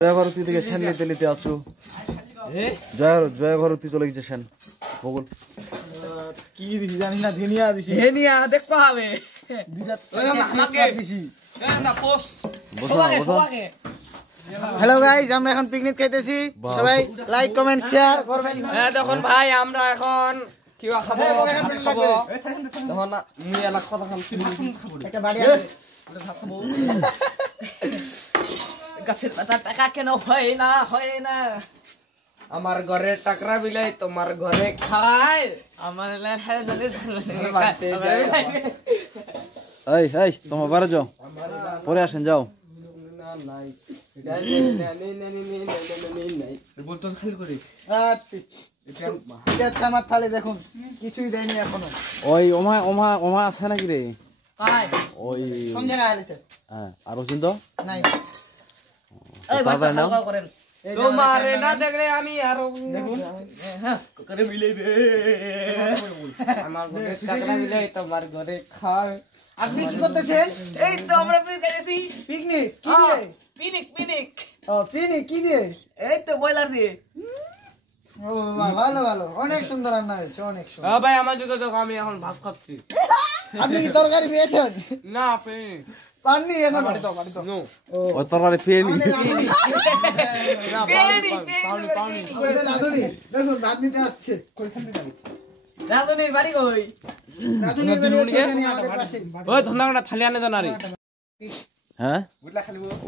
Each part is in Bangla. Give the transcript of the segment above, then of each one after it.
জয়ঘরতী থেকে সেন নিতে নিতে আসছো জয়ঘরতী চলে গেছে সেন বগল কি দিছি জানি না ধেনিয়া দিছি ধেনিয়া দেখতে হবে দুইটা আমাকে দিছি না পোস্ট হ্যালো গাইস আমরা এখন পিকনিক খাইতেছি সবাই লাইক কমেন্ট শেয়ার করবেন হ্যাঁ দেখুন ভাই আমরা এখন কি খাবো খাবো দেখুন না মুই এলা কথা খাম একটা বাড়ি আছে গাছের পাতা টাকা কেন হয় না আমার ঘরে টাকরা বিলাই তোমার ঘরে খায় আমার এই তোমার বাড়ি যাও পরে আসেন যাও নাই আমার থালে দেখুন কিছুই দেয়নি এখনো ওই ওমা আছে নাকি রে ওই সঞ্জয় আইছে হ্যাঁ আর চিন্তা নাই এই ভাই হালকা করেন তোমারে না দেখলে আমি আর হ্যাঁ করে মিলাই দে আমার ঘরে টাকা মিলাই তোমার ঘরে খায় আপনি কি করতেছেন এই তো আমরা পিকনিক খাইছি পিকনিক কি দিয়ে এই তো বয়লার দিয়ে ও ভালো অনেক সুন্দর রান্না হয়েছে অনেক সুন্দর হ্যাঁ ভাই আমার জন্য তো আমি এখন ভাত খাচ্ছি আপনি কি তরকারি পেয়েছেন না আপনি পাননি এখন বাড়ি তো নো ওই তরকারি পেয়ে নি না পানি রাধুনি দেখুন ভাত নিতে আসছে রাধুনির বাড়ি কই রাধুনির বাড়ি হচ্ছে এখানে আমাদের পাশে ওই ধন্দাটা থালি আনে তো নারে হ্যাঁ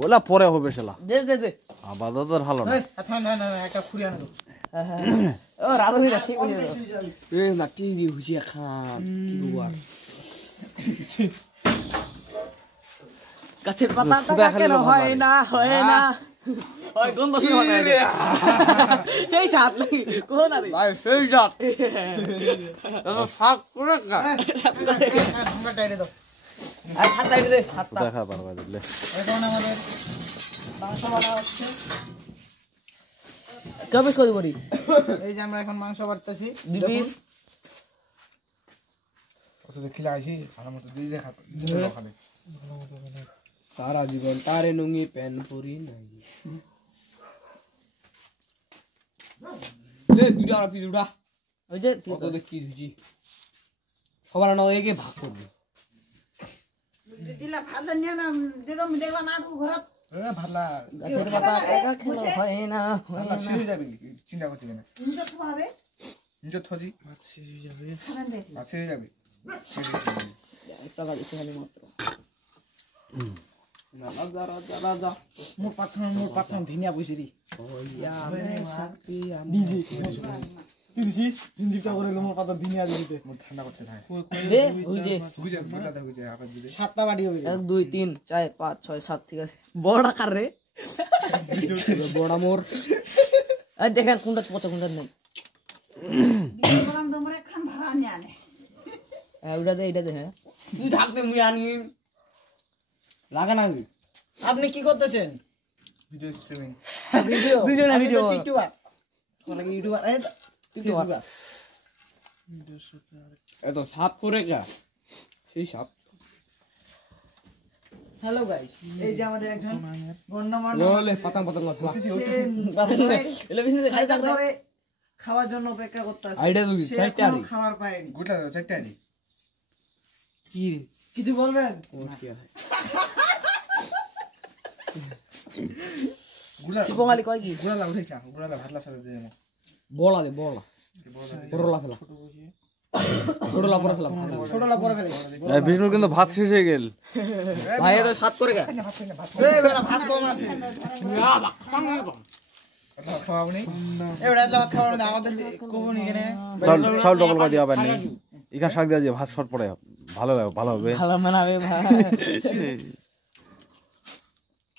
ওলা পরে হবে সেলা দে আবার তো ভালো না না একটা খুরি আনো ও রাধুনি ঠিক হয়ে গেল এই মাটি দিয়ে হুজিয়া খান কি গোয়ার গাছের পাতা কেন হয় না ওই গন্ধ শুনে সেই সাত লাগি কোন আরে ভাই সেই সাত তো শাক করে গা আমরা টাইরে দাও আই সাত টাইরে দে সাতটা দেখা পারবা দিলে এখন আমাদের মাংস বাটা হচ্ছে কবে করি বলি এই যে আমরা এখন মাংস বাটতেছি বিবিস কত দেখিলা আইছি ভালো মতো দিয়ে দেখা খাবে সারা জীবন তারে নুঙ্গি প্যান পরি নাই লে দুটা আর পি দুটা ওই যে কত দেখি হইছি সবার না একে ভাগ করব দিলা ভাত নিয়া না দেদম দেখলা না তো ঘরত এ ভালা গাছের পাতা একা খেলা হয় না ভালা শেষ যাবে চিন্তা করছি কেন নিজ তো হবে নিজে থজি খাবেন দেখি শেষ যাবে একটা গাড়ি খালি মাত্র রাজা মোর পাঠান ধনিয়া বসিরি ওইয়া মে শক্তি ডিজি তিনজিটা করে মোর পাতা ধনিয়া দিতে মোর ঠান্ডা করছে ভাই দে ওই যে বুঝে বুঝাতে হইছে আবার দিলে 7টা বাড়ি হবে 1 2 3 4 5 6 7 ঠিক আছে বড় আকার রে বড় মোর এই দেখেন কোনটা পচা কোনটা নেই বললাম তোমরা খান ভাড়া নিয়ে আনে এইটা দে হ্যাঁ তুই থাকবে মুই আনি লাগা না আপনি কি করতেছেন ভিডিও স্ট্রিমিং দুজনে ভিডিও টিকটকার কোন ইউটিউবার এই টিকটকার এত সাত করে যা সেই সাত হ্যালো গাইস এই যে আমাদের একজন গন্ডামান বলে পাতাং কথা এলে বেশি খাই ধরে খাওয়ার জন্য অপেক্ষা করতেছে আইডিয়া দুই চারটা আরি খাবার পায়নি গুটা দাও চারটা আনি কি রে কিছু বলবেন কি আছে গুলা শিবঙ্গালি কয় কি গুলা উঠিস না গুলা ভাতলা সাথে দিয়ে না বলা দে বলা বড়লা ফেলা ছোটলা পরে ফেলা ছোটলা পরে ফেলে এই বিষ্ণু কিন্তু ভাত শেষ হয়ে গেল ভাই তো সাত করে গা এই বেটা ভাত কম আছে খাওয়াবনি এবারে ভাত খাওয়ানো না আমাদের কোবনি কেনে চাউল ডবল করে দিও আবার নেই ইখান শাক দিয়া যে ভাত শর্ট পড়ে ভালো হবে ভালো মানাবে ভাই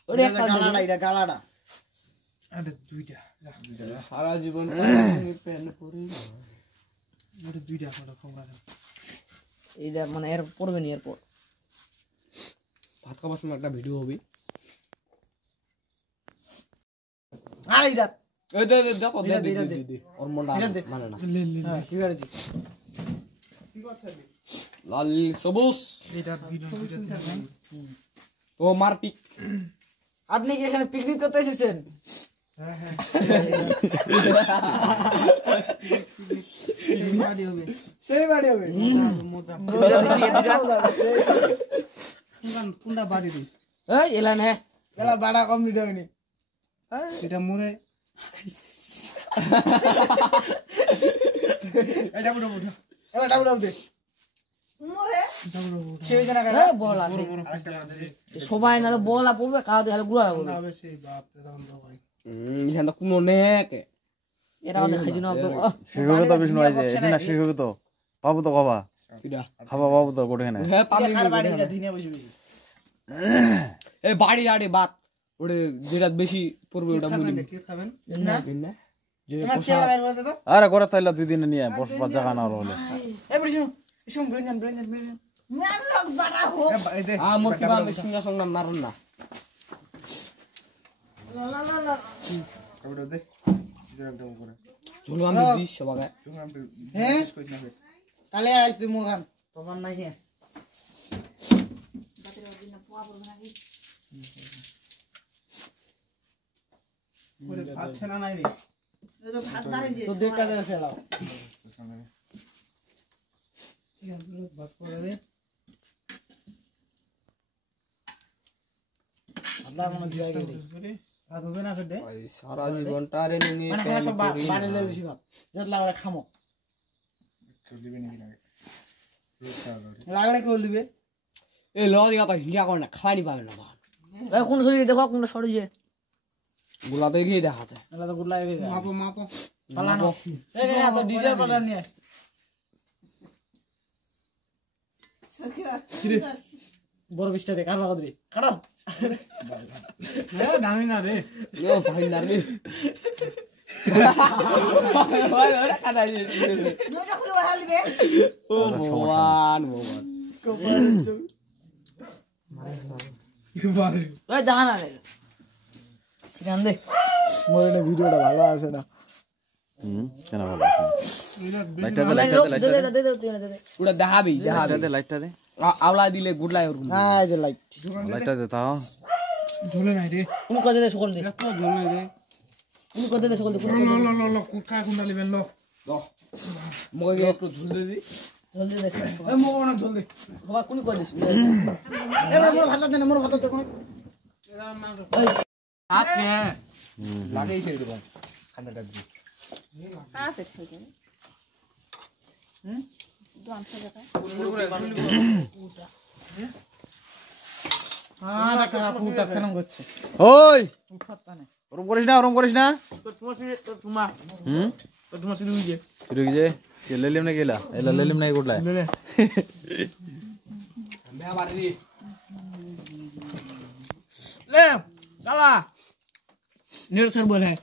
ওরে একটা গালাটা এটা গালাটা আরে দুইটা সারা জীবন প্যান পরি ওরে দুইটা ফটো কমরা এইটা মানে এর পড়বে নি এরপর ভাত খাবার সময় একটা ভিডিও হবে আর এইটা এই দে দেখো দে ওর মনটা মানে না হ্যাঁ কি করেছি লাল সবুজ এটা দুইটা ও মারপিক আপনি কি এখানে পিকনিক করতে এসেছেন? সেই বাড়ি হবে কোনটা বাড়ি দিস এই এলা নে এলা বাড়া কমপ্লিট হয়নি এটা মোরে এটা বুড়ো বুড়ো এলা ডাবল ডাবল দে মোরে সে হইছে না এ বল আছে আরেকটা আছে সবাই নালে বলা পড়বে কাউ দেখালে গুলা লাগবে হবে সেই বাপ তখন তো ভাই এখান তো কোনো নেকে এরা দেখাইছি না একদম শিশুকে তো বিষ্ণু আইছে এটি না শিশুকে তো বাবু তো কবা কিডা খাবা বাবু তো কোটে না হ্যাঁ পাবি কার বাড়ি এটা দিনে বসে বসে এই বাড়ি আড়ে বাত ওরে যেটা বেশি পড়বে ওটা মুলি কি খাবেন না না যে তোমার ছেলে বাইরে বলতে তো আরে করে তাইলা 2 দিনে নিয়ে বস বাচ্চা কানা হলে এ বসে শুন ব্রেঞ্জান ব্রেঞ্জান ব্রেঞ্জান মান লোক বাড়া হোক এই দে মোর কি বাম সিংহা সঙ্গ নারন না কাবড় দে একদম করে ঝুল বাম দিস সবাকে তুমি আমি হ্যাঁ কই না বে কালে আইস তুই মুরগান তোমার নাই কে ওরে ভাত ছেনা নাই রে তো ভাত বাড়ি যে তো দেখা দেবে সেলাও ভাত করে দে আল্লাহ মনে দিয়া গেলি ভাত হবে না দে সারা জীবনটা রে নিয়ে মানে আমরা সব বাড়ি লই লইছি ভাত যতলা আমরা খামো কেউ দিবে নাকি লাগে রোজ খাওয়া লাগলে কেউ লিবে এই লদি কথা হিলা করে না খাওয়ানি পাবে না এই কোন শরীর দেখো কোন সরে যে গুলা তো এগিয়ে দেখা যায় এলা তো গুলা হয়ে যায় মাপো মাপো পালানো এই রে তো ডিজেল পালান নিয়ে বড় বিশটা দে কার লাগা দিবি কাটো দামি না রে ও ভাই না রে ওই ওরা কাটা দিয়ে নইটা করে হালবে ও ভগবান ভগবান ওই দেখা না রে কিরান দে মোরে ভিডিওটা ভালো আছে না কেন ভালো আছে লাইটটা দে দে দে ওটা দেখাবি লাইটটা দে আওলা দিলে গুড লাই ওরকম হ্যাঁ যে লাইট লাইটটা দে তাও ঝোলে নাই রে কোন কাজে দে সকল দে তো ঝোলে রে কোন কাজে দে সকল দে লো লো লো লো কোকা কোনটা লিবেন লো মগে একটু ঝুল দে দি ঝুল দে দে এ মো না জলদি বাবা কোন কই দিস এ মোর ভাত দে না মোর ভাত দে কোন আছে লাগাইছে রে ভাই খান্দাটা দি আছে ঠিক আছে দোকান থেকে হ্যাঁ দেখা পুটা কেন করছে ওই উঠাতা না ওরম করিস না তো তোমার সিরে তো তোমার হুম তো তোমার সিরে উইছে তুই কি যে কে লেলিম না গেলা এলা লেলিম নাই কোটলাই বে বাড়ি ले साला निरसर बोल है